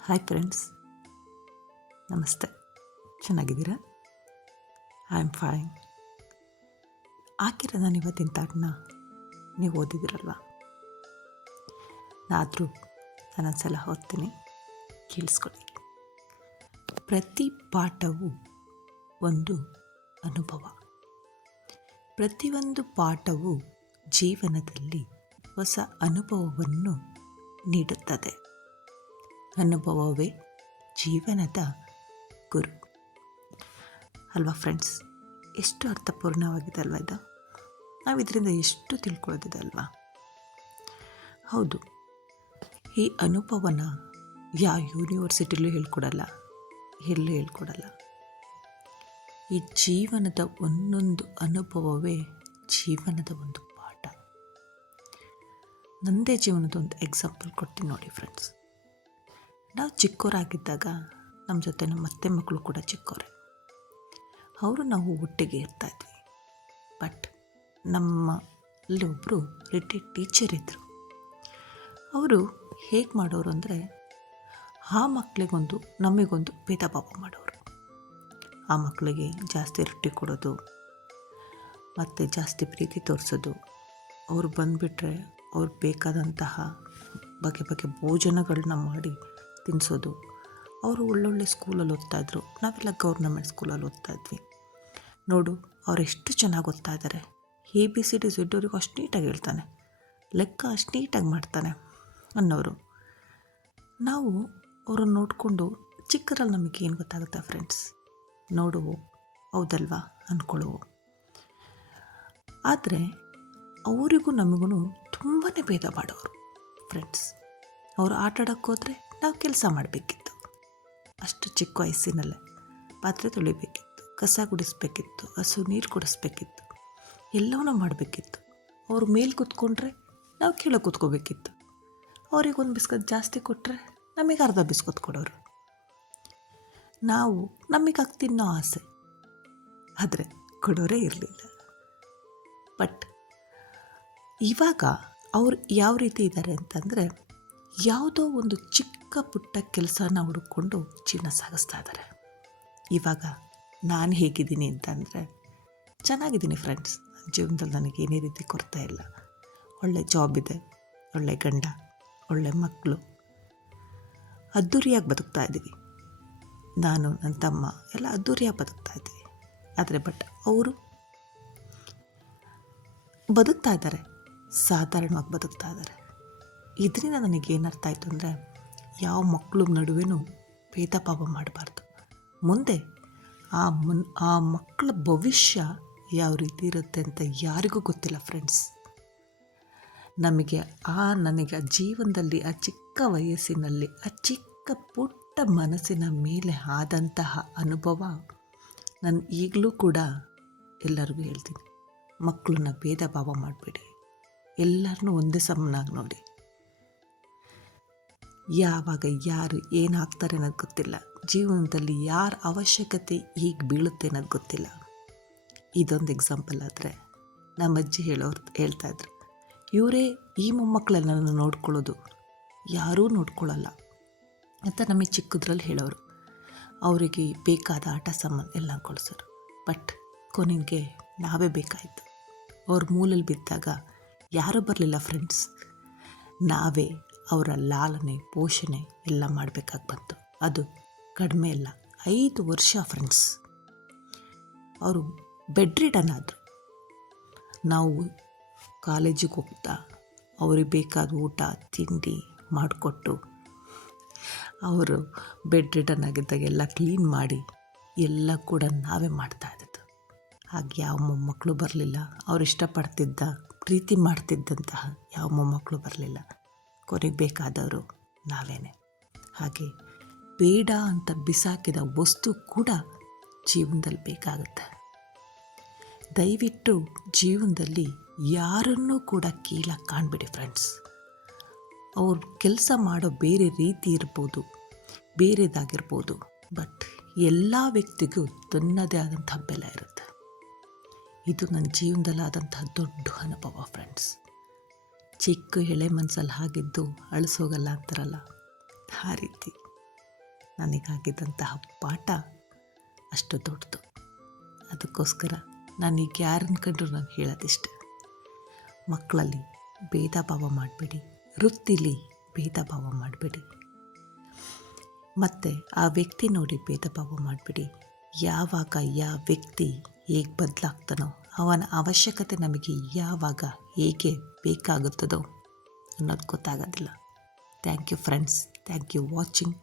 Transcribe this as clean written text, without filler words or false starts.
Hi friends, ನಮಸ್ತೆ. ಚೆನ್ನಾಗಿದ್ದೀರಾ? I am fine. ಹಾಕಿರೋ ನಾನು ಇವತ್ತಿನ ತಾಟನ್ನ ನೀವು ಓದಿದಿರಲ್ವ? ಆದರೂ ನಾನೊಂದ್ಸಲ ಓದ್ತೀನಿ, ಕೇಳಿಸ್ಕೊಳ್ಳಿ. ಪ್ರತಿ ಪಾಠವು ಒಂದು ಅನುಭವ. ಪ್ರತಿಯೊಂದು ಪಾಠವು ಜೀವನದಲ್ಲಿ ಹೊಸ ಅನುಭವವನ್ನು ನೀಡುತ್ತದೆ. ಅನುಭವವೇ ಜೀವನದ ಗುರು ಅಲ್ವಾ ಫ್ರೆಂಡ್ಸ್? ಎಷ್ಟು ಅರ್ಥಪೂರ್ಣವಾಗಿದೆ ಅಲ್ವಾ ಇದು? ನಾವು ಇದರಿಂದ ಎಷ್ಟು ತಿಳ್ಕೊಳ್ಳೋದಿದೆ ಅಲ್ವಾ? ಹೌದು, ಈ ಅನುಭವನ ಯಾವ ಯೂನಿವರ್ಸಿಟಿಲೂ ಹೇಳ್ಕೊಡಲ್ಲ, ಎಲ್ಲೂ ಹೇಳ್ಕೊಡಲ್ಲ. ಈ ಜೀವನದ ಒಂದೊಂದು ಅನುಭವವೇ ಜೀವನದ ಒಂದು ಪಾಠ. ನನ್ನದೇ ಜೀವನದ ಒಂದು ಎಕ್ಸಾಂಪಲ್ ಕೊಡ್ತೀನಿ ನೋಡಿ ಫ್ರೆಂಡ್ಸ್. ನಾವು ಚಿಕ್ಕವರಾಗಿದ್ದಾಗ ನಮ್ಮ ಜೊತೆ ನಮ್ಮ ಅತ್ತೆ ಮಕ್ಕಳು ಕೂಡ ಚಿಕ್ಕವರೇ. ಅವರು ನಾವು ಒಟ್ಟಿಗೆ ಇರ್ತಾಯಿದ್ವಿ. ಬಟ್ ನಮ್ಮಲ್ಲಿ ಒಬ್ಬರು ರಿಟೈರ್ಡ್ ಟೀಚರ್ ಇದ್ದರು. ಅವರು ಹೇಗೆ ಮಾಡೋರು ಅಂದರೆ, ಆ ಮಕ್ಕಳಿಗೊಂದು ನಮಗೊಂದು ಭೇದ ಭಾವ ಮಾಡೋರು. ಆ ಮಕ್ಕಳಿಗೆ ಜಾಸ್ತಿ ರೊಟ್ಟಿ ಕೊಡೋದು ಮತ್ತು ಜಾಸ್ತಿ ಪ್ರೀತಿ ತೋರಿಸೋದು. ಅವರು ಬಂದುಬಿಟ್ರೆ ಅವ್ರಿಗೆ ಬೇಕಾದಂತಹ ಬಗೆ ಬಗೆ ಭೋಜನಗಳನ್ನ ಮಾಡಿ ತಿನ್ನಿಸೋದು. ಅವರು ಒಳ್ಳೊಳ್ಳೆ ಸ್ಕೂಲಲ್ಲಿ ಓದ್ತಾಯಿದ್ರು, ನಾವೆಲ್ಲ ಗೌರ್ನಮೆಂಟ್ ಸ್ಕೂಲಲ್ಲಿ ಓದ್ತಾಯಿದ್ವಿ. ನೋಡು ಅವ್ರು ಎಷ್ಟು ಚೆನ್ನಾಗಿ ಓದ್ತಾ ಇದ್ದಾರೆ, ABCD ಅವ್ರಿಗೆ ಅಷ್ಟು ನೀಟಾಗಿ ಹೇಳ್ತಾನೆ, ಲೆಕ್ಕ ಅಷ್ಟು ನೀಟಾಗಿ ಮಾಡ್ತಾನೆ ಅನ್ನೋರು. ನಾವು ಅವ್ರನ್ನ ನೋಡಿಕೊಂಡು ಚಿಕ್ಕರಲ್ಲಿ ನಮಗೇನು ಗೊತ್ತಾಗುತ್ತೆ ಫ್ರೆಂಡ್ಸ್? ನೋಡುವು, ಹೌದಲ್ವಾ ಅಂದ್ಕೊಳ್ಳುವು. ಆದರೆ ಅವರಿಗೂ ನಮಗೂ ತುಂಬಾ ಭೇದ ಮಾಡೋರು ಫ್ರೆಂಡ್ಸ್. ಅವರು ಆಟಾಡೋಕ್ಕೆ ಹೋದರೆ ನಾವು ಕೆಲಸ ಮಾಡಬೇಕಿತ್ತು. ಅಷ್ಟು ಚಿಕ್ಕ ವಯಸ್ಸಿನಲ್ಲೇ ಪಾತ್ರೆ ತೊಳಿಬೇಕಿತ್ತು, ಕಸ ಗುಡಿಸ್ಬೇಕಿತ್ತು, ಹಸು ನೀರು ಕುಡಿಸ್ಬೇಕಿತ್ತು, ಎಲ್ಲವನ್ನೂ ಮಾಡಬೇಕಿತ್ತು. ಅವ್ರ ಮೇಲೆ ಕೂತ್ಕೊಂಡ್ರೆ ನಾವು ಕೆಳಗೆ ಕೂತ್ಕೋಬೇಕಿತ್ತು. ಅವ್ರಿಗೊಂದು ಬಿಸ್ಕತ್ ಜಾಸ್ತಿ ಕೊಟ್ಟರೆ ನಮಗೆ ಅರ್ಧ ಬಿಸ್ಕತ್ ಕೊಡೋರು. ನಾವು ನಮಗಾಗಿ ತಿನ್ನೋ ಆಸೆ, ಆದರೆ ಕೊಡೋರೇ ಇರಲಿಲ್ಲ. ಬಟ್ ಇವಾಗ ಅವ್ರು ಯಾವ ರೀತಿ ಇದ್ದಾರೆ ಅಂತಂದರೆ, ಯಾವುದೋ ಒಂದು ಚಿಕ್ಕ ಪುಟ್ಟ ಕೆಲಸನ ಹುಡುಕೊಂಡು ಜೀವನ ಸಾಗಿಸ್ತಾ ಇದ್ದಾರೆ. ಇವಾಗ ನಾನು ಹೇಗಿದ್ದೀನಿ ಅಂತಂದರೆ, ಚೆನ್ನಾಗಿದ್ದೀನಿ ಫ್ರೆಂಡ್ಸ್. ಜೀವನದಲ್ಲಿ ನನಗೆ ಏನೇ ರೀತಿ ಕೊರತೆ ಇಲ್ಲ. ಒಳ್ಳೆ ಜಾಬ್ ಇದೆ, ಒಳ್ಳೆ ಗಂಡ, ಒಳ್ಳೆ ಮಕ್ಕಳು, ಅದ್ದೂರಿಯಾಗಿ ಬದುಕ್ತಾ ಇದ್ದೀವಿ. ನಾನು ನನ್ನ ತಮ್ಮ ಎಲ್ಲ ಅದ್ದೂರಿಯಾಗಿ ಬದುಕ್ತಾ ಇದ್ದೀವಿ. ಆದರೆ ಬಟ್ ಅವರು ಬದುಕ್ತಾ ಇದ್ದಾರೆ, ಸಾಧಾರಣವಾಗಿ ಬದುಕ್ತಾ ಇದ್ದಾರೆ. ಇದರಿಂದ ನನಗೇನು ಅರ್ಥ ಆಯಿತು ಅಂದರೆ, ಯಾವ ಮಕ್ಕಳ ನಡುವೆನೂ ಭೇದ ಭಾವ ಮಾಡಬಾರ್ದು. ಮುಂದೆ ಆ ಮಕ್ಕಳ ಭವಿಷ್ಯ ಯಾವ ರೀತಿ ಇರುತ್ತೆ ಅಂತ ಯಾರಿಗೂ ಗೊತ್ತಿಲ್ಲ ಫ್ರೆಂಡ್ಸ್. ನನಗೆ ಆ ಜೀವನದಲ್ಲಿ ಆ ಚಿಕ್ಕ ವಯಸ್ಸಿನಲ್ಲಿ ಆ ಚಿಕ್ಕ ಪುಟ್ಟ ಮನಸ್ಸಿನ ಮೇಲೆ ಆದಂತಹ ಅನುಭವ ನಾನು ಈಗಲೂ ಕೂಡ ಎಲ್ಲರಿಗೂ ಹೇಳ್ತೀನಿ. ಮಕ್ಕಳನ್ನ ಭೇದ ಭಾವ ಮಾಡಬೇಡಿ, ಎಲ್ಲರನ್ನೂ ಒಂದೇ ಸಮನಾಗಿ ನೋಡಿ. ಯಾವಾಗ ಯಾರು ಏನಾಗ್ತಾರೆ ಅನ್ನೋದು ಗೊತ್ತಿಲ್ಲ. ಜೀವನದಲ್ಲಿ ಯಾರ ಅವಶ್ಯಕತೆ ಈಗ ಬೀಳುತ್ತೆ ಅನ್ನೋದು ಗೊತ್ತಿಲ್ಲ. ಇದೊಂದು ಎಕ್ಸಾಂಪಲ್. ಆದರೆ ನಮ್ಮ ಅಜ್ಜಿ ಹೇಳ್ತಾಯಿದ್ರು, ಇವರೇ ಈ ಮೊಮ್ಮಕ್ಕಳೆಲ್ಲ ನೋಡ್ಕೊಳ್ಳೋದು, ಯಾರೂ ನೋಡ್ಕೊಳ್ಳಲ್ಲ ಅಂತ ನಮಗೆ ಚಿಕ್ಕದ್ರಲ್ಲಿ ಹೇಳೋರು. ಅವರಿಗೆ ಬೇಕಾದ ಆಟ ಸಾಮಾನು ಎಲ್ಲ ಕೊಡಿಸೋರು. ಬಟ್ ಕೊನೆಗೆ ನಾವೇ ಬೇಕಾಯಿತು. ಅವ್ರ ಮೂಲಲ್ಲಿ ಬಿದ್ದಾಗ ಯಾರೂ ಬರಲಿಲ್ಲ ಫ್ರೆಂಡ್ಸ್. ನಾವೇ ಅವರ ಲಾಲನೆ ಪೋಷಣೆ ಎಲ್ಲ ಮಾಡಬೇಕಾಗಿ ಬಂತು. ಅದು ಕಡಿಮೆ ಇಲ್ಲ, 5 ವರ್ಷ ಫ್ರೆಂಡ್ಸ್. ಅವರು ಬೆಡ್ ರಿಡನ್ ಆದರು. ನಾವು ಕಾಲೇಜಿಗೆ ಹೋಗ್ತಾ ಅವ್ರಿಗೆ ಬೇಕಾದ ಊಟ ತಿಂಡಿ ಮಾಡಿಕೊಟ್ಟು, ಅವರು ಬೆಡ್ ರಿಡನ್ ಆಗಿದ್ದಾಗ ಎಲ್ಲ ಕ್ಲೀನ್ ಮಾಡಿ ಎಲ್ಲ ಕೂಡ ನಾವೇ ಮಾಡ್ತಾಯಿದ್ದು. ಹಾಗೆ ಯಾವ ಮೊಮ್ಮಕ್ಕಳು ಬರಲಿಲ್ಲ. ಅವ್ರು ಇಷ್ಟಪಡ್ತಿದ್ದ ಪ್ರೀತಿ ಮಾಡ್ತಿದ್ದಂತಹ ಯಾವ ಮೊಮ್ಮಕ್ಕಳು ಬರಲಿಲ್ಲ. ಕೊನೆಗೆ ಬೇಕಾದವರು ನಾವೇನೆ. ಹಾಗೆ ಬೇಡ ಅಂತ ಬಿಸಾಕಿದ ವಸ್ತು ಕೂಡ ಜೀವನದಲ್ಲಿ ಬೇಕಾಗುತ್ತೆ. ದಯವಿಟ್ಟು ಜೀವನದಲ್ಲಿ ಯಾರನ್ನೂ ಕೂಡ ಕೀಳಾಗಿ ಕಾಣಬೇಡಿ ಫ್ರೆಂಡ್ಸ್. ಅವ್ರು ಕೆಲಸ ಮಾಡೋ ಬೇರೆ ರೀತಿ ಇರ್ಬೋದು, ಬೇರೆದಾಗಿರ್ಬೋದು. ಬಟ್ ಎಲ್ಲ ವ್ಯಕ್ತಿಗೂ ತನ್ನದೇ ಆದಂಥ ಬೆಲೆ ಇರುತ್ತೆ. ಇದು ನನ್ನ ಜೀವನದಲ್ಲಾದಂತಹ ದೊಡ್ಡ ಅನುಭವ ಫ್ರೆಂಡ್ಸ್. ಚಿಕ್ಕ ಎಳೆ ಮನಸ್ಸಲ್ಲಿ ಹಾಗಿದ್ದು ಅಳಿಸೋಗಲ್ಲ ಅಂತಾರಲ್ಲ, ಆ ರೀತಿ ನನಗಾಗಿದ್ದಂತಹ ಪಾಠ ಅಷ್ಟು ದೊಡ್ಡದು. ಅದಕ್ಕೋಸ್ಕರ ನಾನೀಗ ಯಾರನ್ನ ಕಂಡ್ರು ನಾನು ಹೇಳೋದಿಷ್ಟೆ, ಮಕ್ಕಳಲ್ಲಿ ಭೇದ ಭಾವ ಮಾಡಬೇಡಿ, ವೃತ್ತಿಲಿ ಭೇದ ಭಾವ ಮಾಡಬೇಡಿ, ಮತ್ತು ಆ ವ್ಯಕ್ತಿ ನೋಡಿ ಭೇದ ಭಾವ ಮಾಡಬೇಡಿ. ಯಾವಾಗ ಯಾವ ವ್ಯಕ್ತಿ ಹೇಗೆ ಬದಲಾಗ್ತಾನೋ, ಅವನ ಅವಶ್ಯಕತೆ ನಮಗೆ ಯಾವಾಗ ಹೇಗೆ ಬೇಕಾಗುತ್ತದೋ ಅನ್ನೋದು ಗೊತ್ತಾಗೋದಿಲ್ಲ. Thank you friends, thank you watching.